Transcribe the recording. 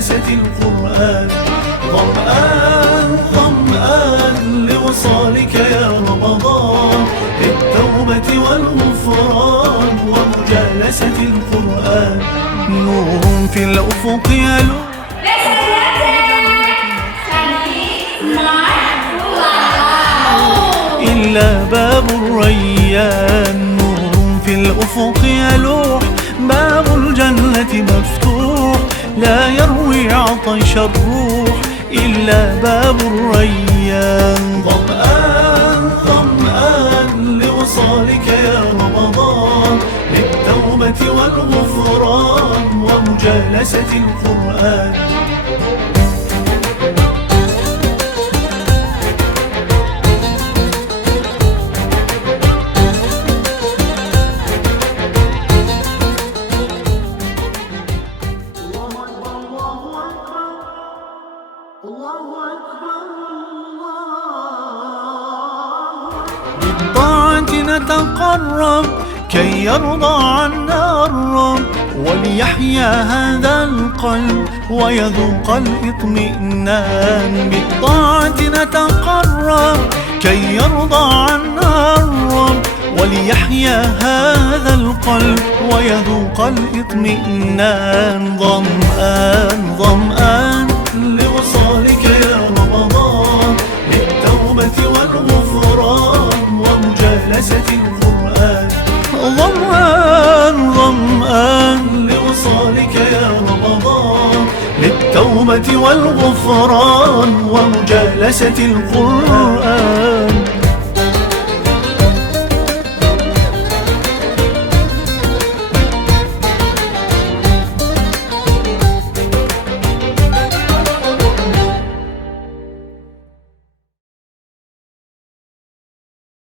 ومجالسة القرآن. ظمآن ظمآن لوصالك يا رمضان، للتوبة والغفران ومجالسة القرآن. نور في الأفق يلوح إلا باب الريان. نور في الأفق يلوح، باب الجنة مفتوح، لا يروي عطش الروح إلا باب الريان. ظمآن ظمآن لوصالك يا رمضان، للتوبة والغفران ومجالسة القرآن. بالطاعة نتقرب كي يرضى عنا الرب، وليحيا هذا القلب ويذوق الاطمئنان. بالطاعة نتقرب كي يرضى عنا الرب، وليحيا هذا القلب ويذوق الاطمئنان. ظمآن ظمآن لوصالك يا رمضان، للتوبة والغفران ومجالسة القرآن. ظمآن ظمآن لوصالك يا رمضان، للتوبة والغفران ومجالسة القرآن.